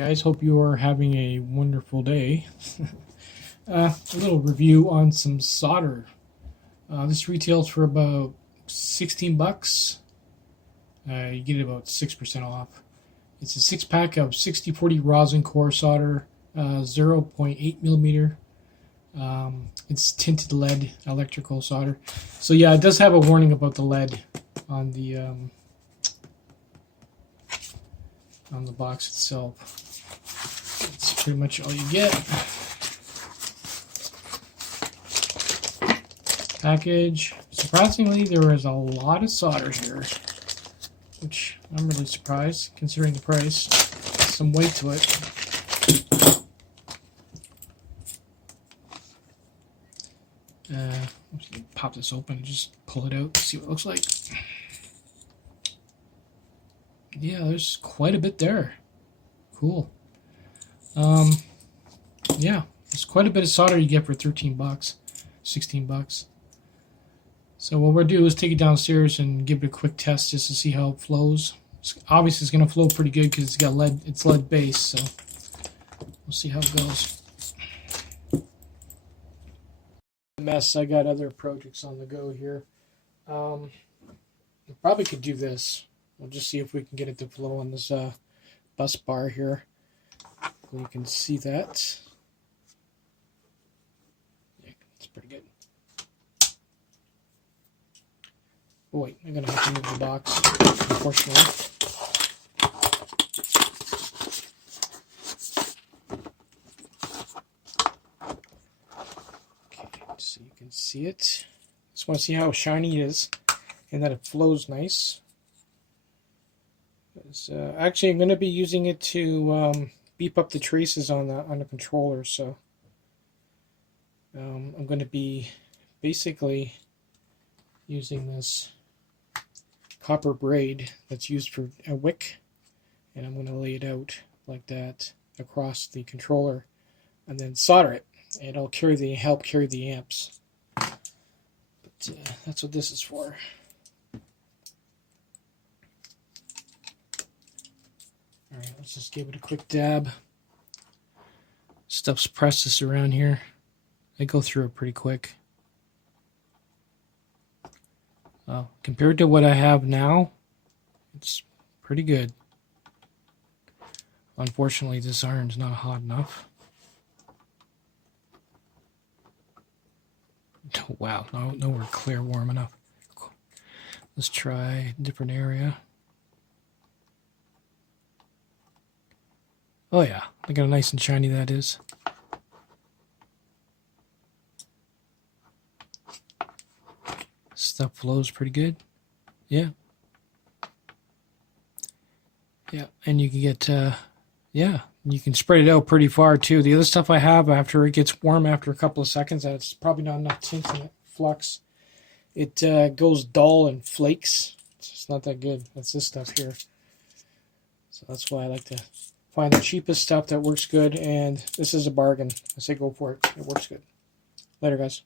Guys, hope you are having a wonderful day. A little review on some solder. This retails for about 16 bucks. You get it about 6% off. It's a 6-pack of 6040 rosin core solder, 0.8 millimeter. It's tinted lead electrical solder. So yeah, it does have a warning about the lead on the box itself. That's pretty much all you get. Package. Surprisingly, there is a lot of solder here, which I'm really surprised considering the price. Some weight to it. Pop this open and just pull it out, see what it looks like. Yeah, there's quite a bit there. Cool. Yeah, there's quite a bit of solder you get for 13 bucks, 16 bucks. So what we'll do is take it downstairs and give it a quick test just to see how it flows. Obviously, it's going to flow pretty good because it's got lead. It's lead based, so we'll see how it goes. Mess. I got other projects on the go here. I probably could do this. We'll just see if we can get it to flow on this bus bar here. You can see that. Yeah, it's pretty good. Oh wait, I'm gonna have to move the box, unfortunately. Okay, so you can see it. Just want to see how shiny it is and that it flows nice. Actually, I'm going to be using it to beep up the traces on the controller. So I'm going to be basically using this copper braid that's used for a wick, and I'm going to lay it out like that across the controller, and then solder it, and it'll help carry the amps. But that's what this is for. Alright, let's just give it a quick dab. Stuff's precious around here. They go through it pretty quick. Compared to what I have now, it's pretty good. Unfortunately, this iron's not hot enough. Wow, nowhere clear warm enough. Let's try a different area. Oh yeah, look how nice and shiny that is. Stuff flows pretty good. Yeah. Yeah, and you can get, yeah, you can spread it out pretty far too. The other stuff I have, after it gets warm after a couple of seconds, it's probably not enough tint in it, flux. It goes dull and flakes. It's just not that good. That's this stuff here. So that's why I like to find the cheapest stuff that works good, and this is a bargain. I say go for it. It works good. Later, guys.